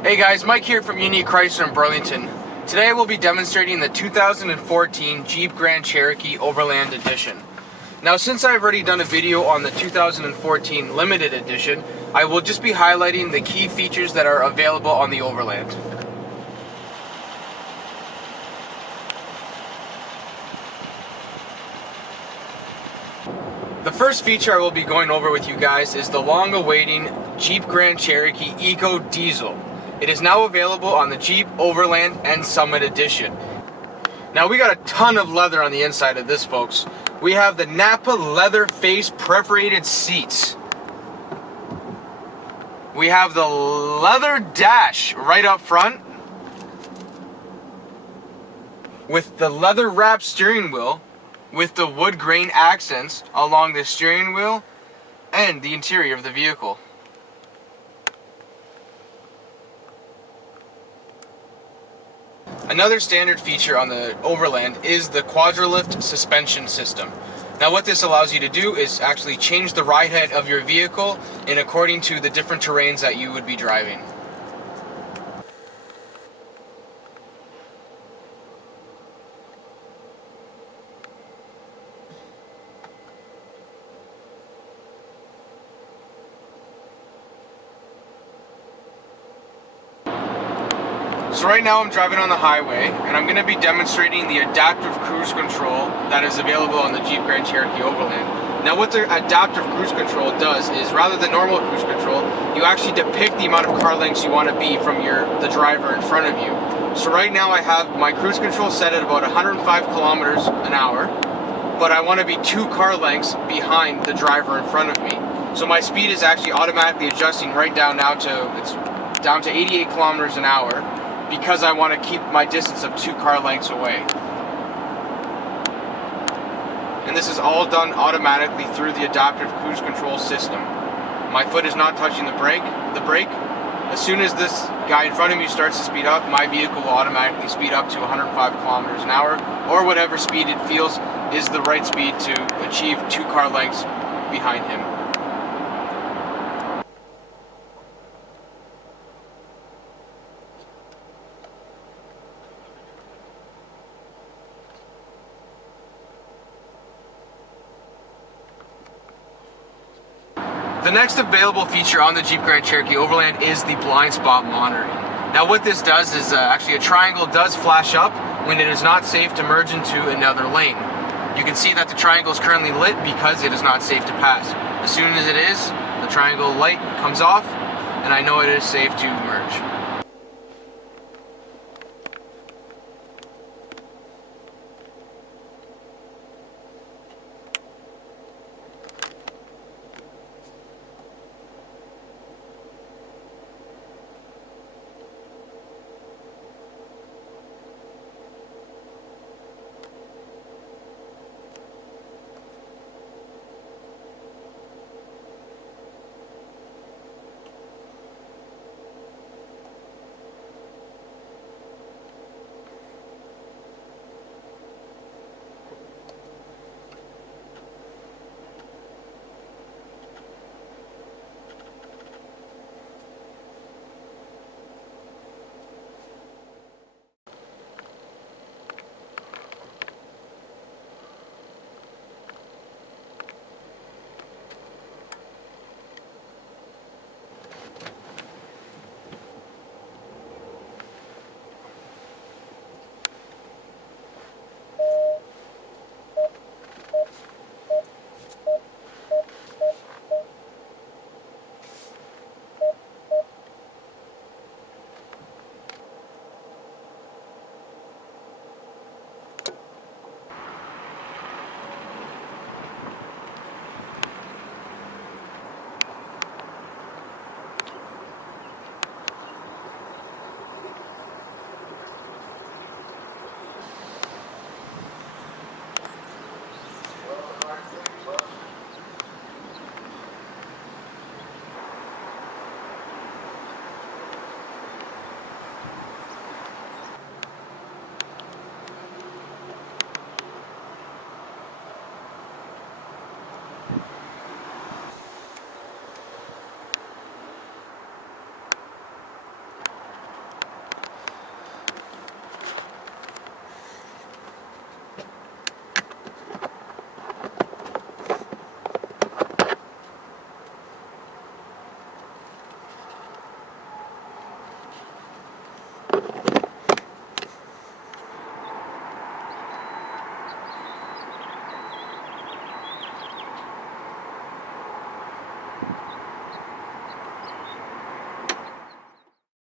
Hey guys, Mike here from Chrysler in Burlington. Today we'll be demonstrating the 2014 Jeep Grand Cherokee Overland Edition. Now, since I've already done a video on the 2014 Limited Edition, I will just be highlighting the key features that are available on the Overland. The first feature I will be going over with you guys is the long-awaiting Jeep Grand Cherokee EcoDiesel. It is now available on the Jeep Overland and Summit Edition. Now, we got a ton of leather on the inside of this, folks. We have the NAPPA leather face perforated seats. We have the leather dash right up front with the leather wrapped steering wheel with the wood grain accents along the steering wheel and the interior of the vehicle. Another standard feature on the Overland is the QUADRA-LIFT suspension system. Now, what this allows you to do is actually change the ride height of your vehicle in according to the different terrains that you would be driving. So right now I'm driving on the highway, and I'm going to be demonstrating the adaptive cruise control that is available on the Jeep Grand Cherokee Overland. Now, what the adaptive cruise control does is, rather than normal cruise control, you actually depict the amount of car lengths you want to be from the driver in front of you. So right now I have my cruise control set at about 105 kilometers an hour, but I want to be 2 car lengths behind the driver in front of me. So my speed is actually automatically adjusting right down now to 88 kilometers an hour, because I want to keep my distance of 2 car lengths away. And this is all done automatically through the adaptive cruise control system. My foot is not touching the brake. As soon as this guy in front of me starts to speed up, my vehicle will automatically speed up to 105 kilometers an hour, or whatever speed it feels is the right speed to achieve 2 car lengths behind him. The next available feature on the Jeep Grand Cherokee Overland is the blind spot monitoring. Now, what this does is actually a triangle does flash up when it is not safe to merge into another lane. You can see that the triangle is currently lit because it is not safe to pass. As soon as it is, the triangle light comes off and I know it is safe to merge.